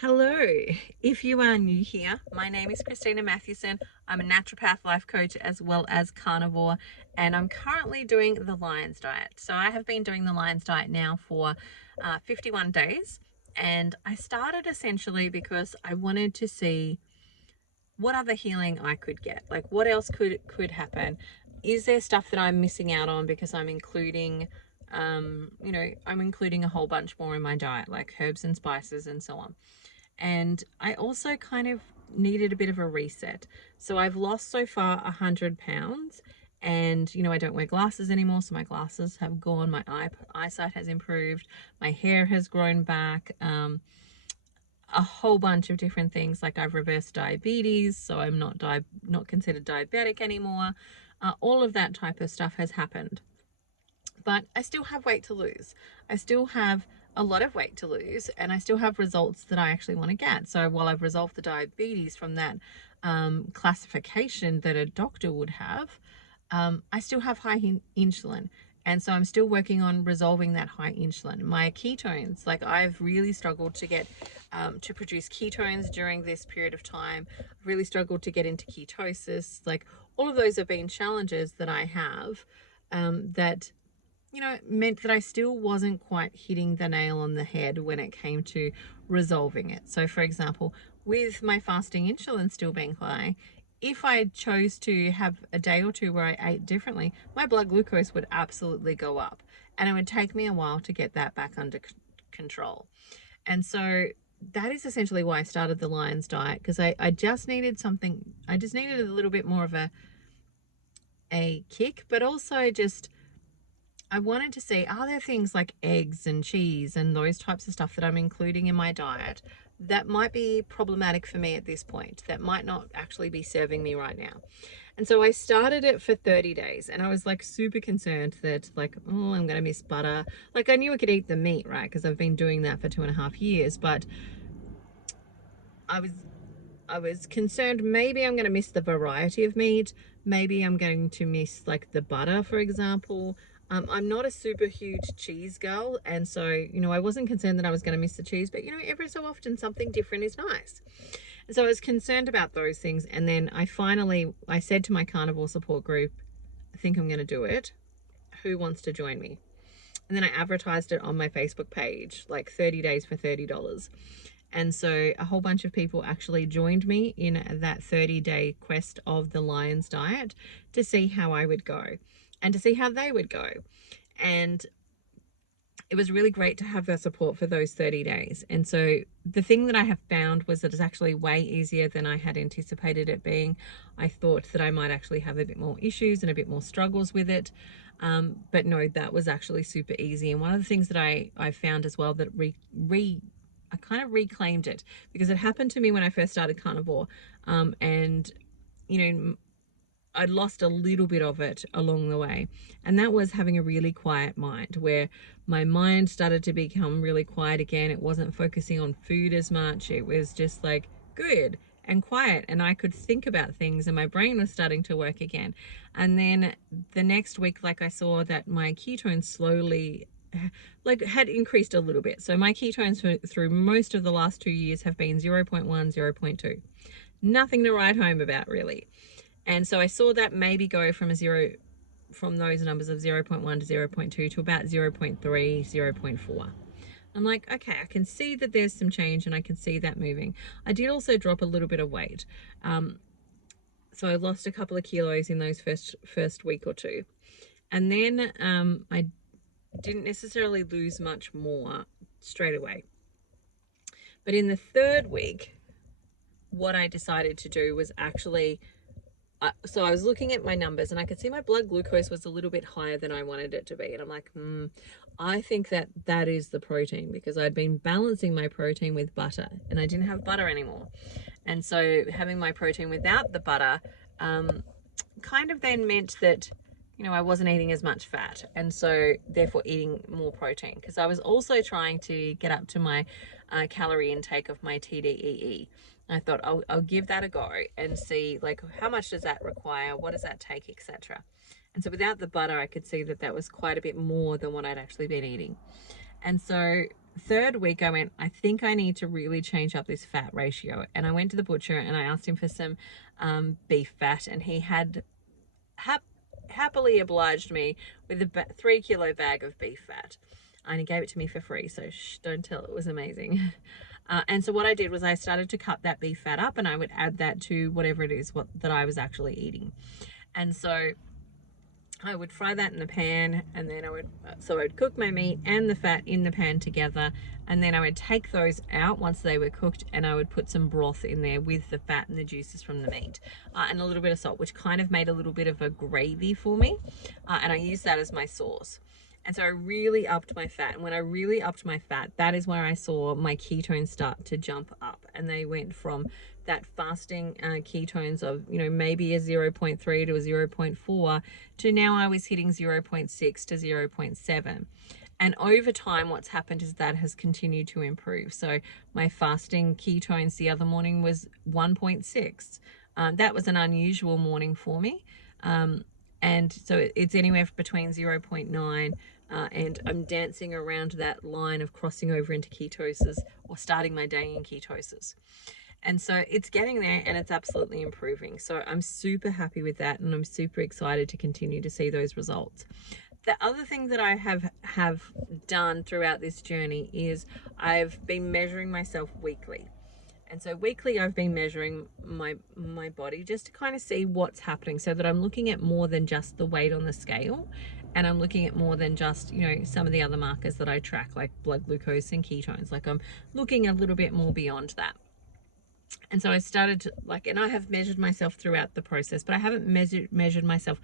Hello, if you are new here, my name is Christina Mathewson. I'm a naturopath life coach as well as carnivore, and I'm currently doing the Lions Diet. So I have been doing the Lions Diet now for 51 days, and I started essentially because I wanted to see what other healing I could get. Like what else could happen? Is there stuff that I'm missing out on because I'm including I'm including a whole bunch more in my diet, like herbs and spices and so on. And I also kind of needed a bit of a reset. So I've lost so far 100 pounds, and I don't wear glasses anymore, so my glasses have gone, my eyesight has improved, my hair has grown back, a whole bunch of different things. Like I've reversed diabetes, so I'm not considered diabetic anymore. All of that type of stuff has happened, but I still have weight to lose. I still have a lot of weight to lose, and I still have results that I actually want to get. So while I've resolved the diabetes from that classification that a doctor would have, I still have high insulin. And so I'm still working on resolving that high insulin. My ketones, like I've really struggled to get to produce ketones during this period of time. I've really struggled to get into ketosis. Like all of those have been challenges that I have that meant that I still wasn't quite hitting the nail on the head when it came to resolving it. So for example, with my fasting insulin still being high, if I chose to have a day or two where I ate differently, my blood glucose would absolutely go up, and it would take me a while to get that back under control. And so that is essentially why I started the Lions Diet, because I just needed something. I just needed a little bit more of a kick, but also just I wanted to see, are there things like eggs and cheese and those types of stuff that I'm including in my diet that might be problematic for me at this point, that might not actually be serving me right now? And so I started it for 30 days, and I was like super concerned that like, oh, I'm going to miss butter. Like I knew I could eat the meat, right? Because I've been doing that for 2.5 years, but I was concerned maybe I'm going to miss the variety of meat. Maybe I'm going to miss like the butter, for example. I'm not a super huge cheese girl, and so I wasn't concerned that I was going to miss the cheese, but every so often something different is nice. And so I was concerned about those things, and then I said to my carnivore support group, I think I'm going to do it. Who wants to join me? And then I advertised it on my Facebook page, like 30 days for $30. And so a whole bunch of people actually joined me in that 30-day quest of the Lions Diet to see how I would go and to see how they would go. And it was really great to have their support for those 30 days. And so the thing that I have found was that it's actually way easier than I had anticipated it being. I thought that I might actually have a bit more issues and a bit more struggles with it. But no, that was actually super easy. And one of the things that I found as well that I kind of reclaimed it, because it happened to me when I first started carnivore, and I lost a little bit of it along the way, and that was having a really quiet mind, where my mind started to become really quiet again. It wasn't focusing on food as much. It was just like good and quiet, and I could think about things, and my brain was starting to work again. And then the next week, like I saw that my ketones slowly had increased a little bit. So my ketones through most of the last 2 years have been 0.1, 0.2. Nothing to write home about really. And so I saw that maybe go from those numbers of 0.1 to 0.2 to about 0.3, 0.4. I'm like, okay, I can see that there's some change, and I can see that moving. I did also drop a little bit of weight. So I lost a couple of kilos in those first week or two. And then I didn't necessarily lose much more straight away. But in the third week, what I decided to do was actually, so I was looking at my numbers, and I could see my blood glucose was a little bit higher than I wanted it to be. And I'm like, I think that is the protein, because I'd been balancing my protein with butter, and I didn't have butter anymore. And so having my protein without the butter kind of then meant that I wasn't eating as much fat, and so therefore eating more protein, because I was also trying to get up to my calorie intake of my TDEE. I thought I'll give that a go and see like how much does that require, what does that take, etc. And so without the butter, I could see that was quite a bit more than what I'd actually been eating. And so third week I went, I think I need to really change up this fat ratio. And I went to the butcher and I asked him for some beef fat, and he had happily obliged me with a 3 kilo bag of beef fat. And he gave it to me for free, so shh, don't tell, it was amazing. And so what I did was I started to cut that beef fat up, and I would add that to whatever it is that I was actually eating. And so I would fry that in the pan, and then I would cook my meat and the fat in the pan together, and then I would take those out once they were cooked, and I would put some broth in there with the fat and the juices from the meat, and a little bit of salt, which kind of made a little bit of a gravy for me, and I used that as my sauce. And so I really upped my fat. And when I really upped my fat, that is where I saw my ketones start to jump up. And they went from that fasting ketones of, you know, maybe a 0.3 to a 0.4 to now I was hitting 0.6 to 0.7. And over time, what's happened is that has continued to improve. So my fasting ketones the other morning was 1.6. That was an unusual morning for me. And so it's anywhere between 0.9 and I'm dancing around that line of crossing over into ketosis or starting my day in ketosis. And so it's getting there, and it's absolutely improving. So I'm super happy with that, and I'm super excited to continue to see those results. The other thing that I have done throughout this journey is I've been measuring myself weekly. And so weekly I've been measuring my body just to kind of see what's happening, so that I'm looking at more than just the weight on the scale, and I'm looking at more than just, you know, some of the other markers that I track, like blood glucose and ketones. Like I'm looking a little bit more beyond that. And so I started to and I have measured myself throughout the process, but I haven't measured myself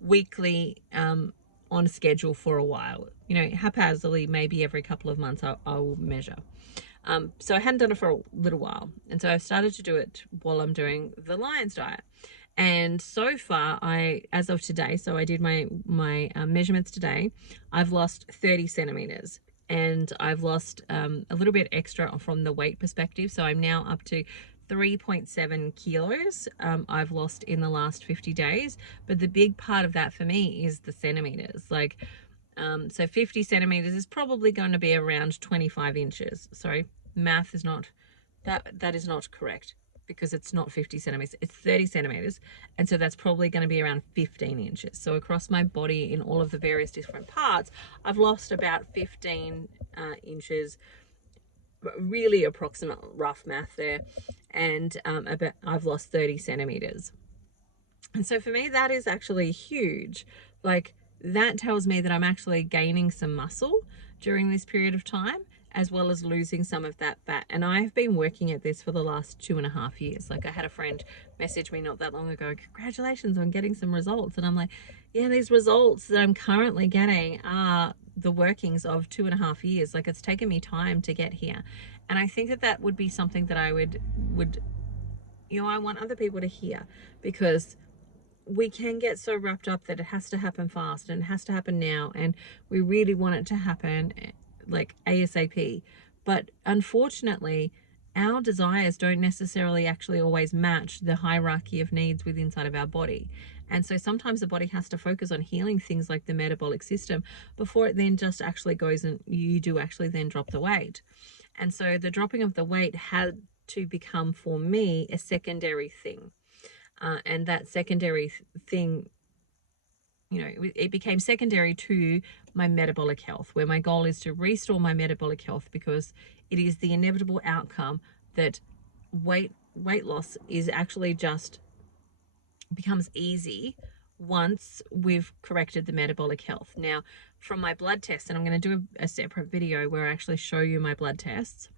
weekly on schedule for a while. You know, haphazardly, maybe every couple of months I'll measure. So I hadn't done it for a little while. And so I've started to do it while I'm doing the Lion's Diet. And so far, as of today, so I did my measurements today, I've lost 30 centimeters. And I've lost a little bit extra from the weight perspective. So I'm now up to 3.7 kilos I've lost in the last 50 days. But the big part of that for me is the centimeters. So 50 centimeters is probably going to be around 25 inches. Sorry, math is not, that is not correct, because it's not 50 centimeters, it's 30 centimeters. And so that's probably going to be around 15 inches. So across my body in all of the various different parts, I've lost about 15 inches, really approximate rough math there. And I've lost 30 centimeters. And so for me, that is actually huge. Like, that tells me that I'm actually gaining some muscle during this period of time, as well as losing some of that fat. And I've been working at this for the last 2.5 years. Like, I had a friend message me not that long ago, congratulations on getting some results. And I'm like, yeah, these results that I'm currently getting are the workings of 2.5 years. Like, it's taken me time to get here. And I think that would be something that I would, you know, I want other people to hear, because we can get so wrapped up that it has to happen fast and it has to happen now, and we really want it to happen like ASAP. But unfortunately, our desires don't necessarily actually always match the hierarchy of needs within inside of our body. And so sometimes the body has to focus on healing things like the metabolic system before it then just actually goes and you do actually then drop the weight. And so the dropping of the weight had to become, for me, a secondary thing. And that secondary thing, you know, it became secondary to my metabolic health, where my goal is to restore my metabolic health, because it is the inevitable outcome that weight loss is actually just becomes easy once we've corrected the metabolic health. Now, from my blood tests, and I'm going to do a separate video where I actually show you my blood tests.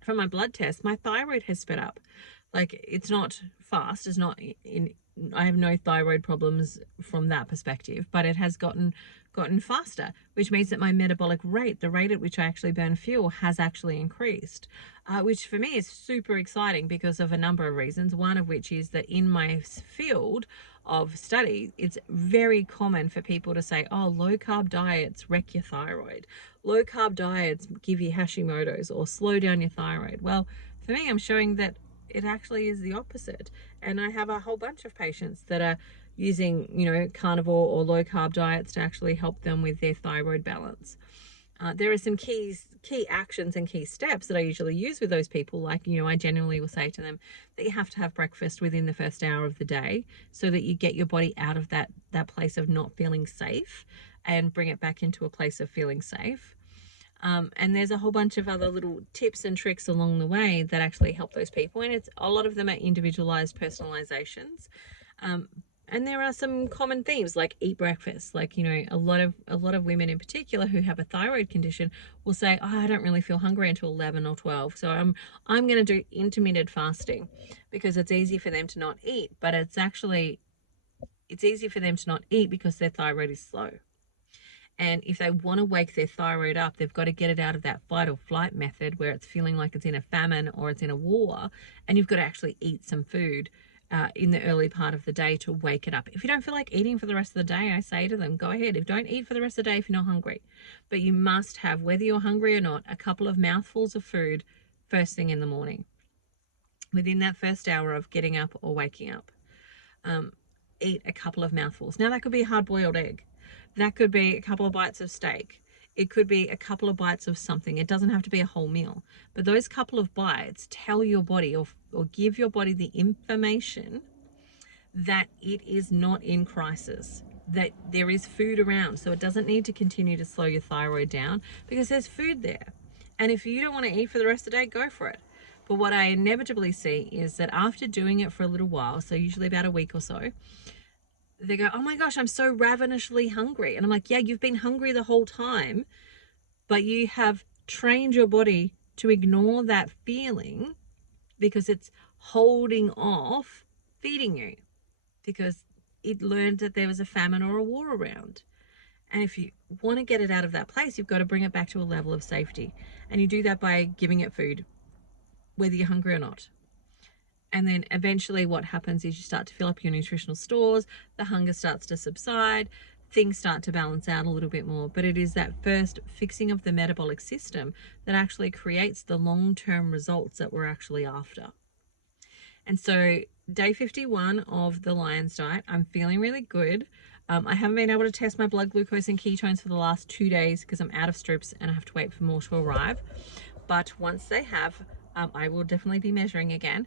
From my blood test, my thyroid has sped up. Like, it's not fast, it's not I have no thyroid problems from that perspective, but it has gotten faster, which means that my metabolic rate, the rate at which I actually burn fuel, has actually increased, which for me is super exciting because of a number of reasons. One of which is that in my field of study, it's very common for people to say, oh, low carb diets wreck your thyroid. Low carb diets give you Hashimoto's or slow down your thyroid. Well, for me, I'm showing that it actually is the opposite. And I have a whole bunch of patients that are using, you know, carnivore or low carb diets to actually help them with their thyroid balance. There are some key actions and key steps that I usually use with those people. Like, you know, I genuinely will say to them that you have to have breakfast within the first hour of the day so that you get your body out of that place of not feeling safe and bring it back into a place of feeling safe. And there's a whole bunch of other little tips and tricks along the way that actually help those people. And a lot of them are individualized personalizations. And there are some common themes like eat breakfast. Like, you know, a lot of women in particular who have a thyroid condition will say, oh, I don't really feel hungry until 11 or 12. So I'm going to do intermittent fasting because it's easy for them to not eat. But it's easy for them to not eat because their thyroid is slow. And if they want to wake their thyroid up, they've got to get it out of that fight or flight method where it's feeling like it's in a famine or it's in a war, and you've got to actually eat some food in the early part of the day to wake it up. If you don't feel like eating for the rest of the day, I say to them, go ahead. Don't eat for the rest of the day if you're not hungry. But you must have, whether you're hungry or not, a couple of mouthfuls of food first thing in the morning, within that first hour of getting up or waking up. Eat a couple of mouthfuls. Now, that could be a hard-boiled egg. That could be a couple of bites of steak. It could be a couple of bites of something. It doesn't have to be a whole meal. But those couple of bites tell your body or give your body the information that it is not in crisis, that there is food around. So it doesn't need to continue to slow your thyroid down because there's food there. And if you don't want to eat for the rest of the day, go for it. But what I inevitably see is that after doing it for a little while, so usually about a week or so, they go, oh my gosh, I'm so ravenously hungry. And I'm like, yeah, you've been hungry the whole time, but you have trained your body to ignore that feeling because it's holding off feeding you because it learned that there was a famine or a war around. And if you want to get it out of that place, you've got to bring it back to a level of safety. And you do that by giving it food, whether you're hungry or not. And then eventually what happens is you start to fill up your nutritional stores, the hunger starts to subside, things start to balance out a little bit more. But it is that first fixing of the metabolic system that actually creates the long-term results that we're actually after. And so day 51 of the Lion's Diet, I'm feeling really good. I haven't been able to test my blood glucose and ketones for the last 2 days because I'm out of strips and I have to wait for more to arrive. But once they have, I will definitely be measuring again.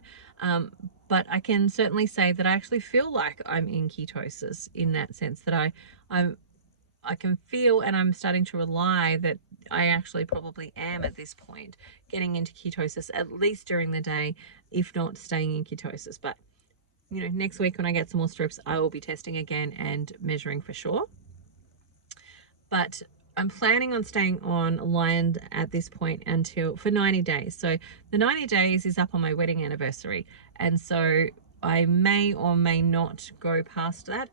But I can certainly say that I actually feel like I'm in ketosis in that sense, that I can feel, and I'm starting to rely that I actually probably am at this point getting into ketosis, at least during the day, if not staying in ketosis. But, you know, next week when I get some more strips, I will be testing again and measuring for sure. But I'm planning on staying on Lion at this point for 90 days. So the 90 days is up on my wedding anniversary. And so I may or may not go past that.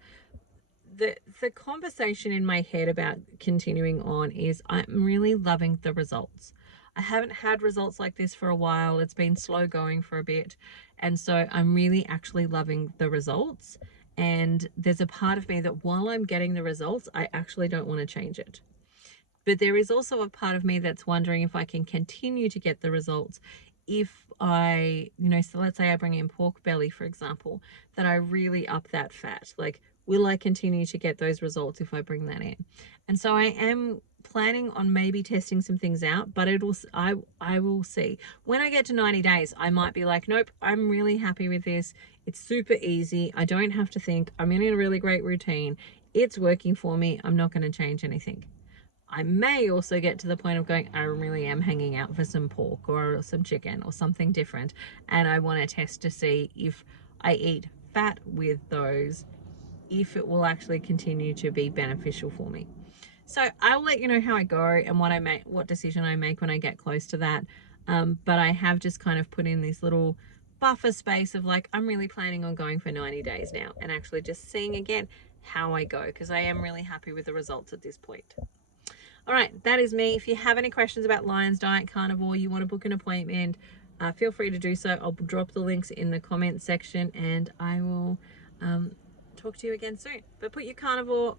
The conversation in my head about continuing on is I'm really loving the results. I haven't had results like this for a while. It's been slow going for a bit. And so I'm really actually loving the results. And there's a part of me that while I'm getting the results, I actually don't want to change it. But there is also a part of me that's wondering if I can continue to get the results if I, you know, so let's say I bring in pork belly, for example, that I really up that fat. Like, will I continue to get those results if I bring that in? And so I am planning on maybe testing some things out, but I will see. When I get to 90 days, I might be like, nope, I'm really happy with this. It's super easy. I don't have to think. I'm in a really great routine. It's working for me. I'm not going to change anything. I may also get to the point of going, I really am hanging out for some pork or some chicken or something different. And I want to test to see if I eat fat with those, if it will actually continue to be beneficial for me. So I'll let you know how I go and what decision I make when I get close to that. But I have just kind of put in this little buffer space of like, I'm really planning on going for 90 days now and actually just seeing again how I go, because I am really happy with the results at this point. All right, that is me. If you have any questions about Lion's Diet, Carnivore, you want to book an appointment, feel free to do so. I'll drop the links in the comments section and I will talk to you again soon. But put your carnivore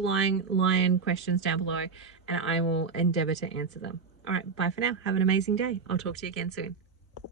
lion questions down below and I will endeavor to answer them. All right, bye for now. Have an amazing day. I'll talk to you again soon.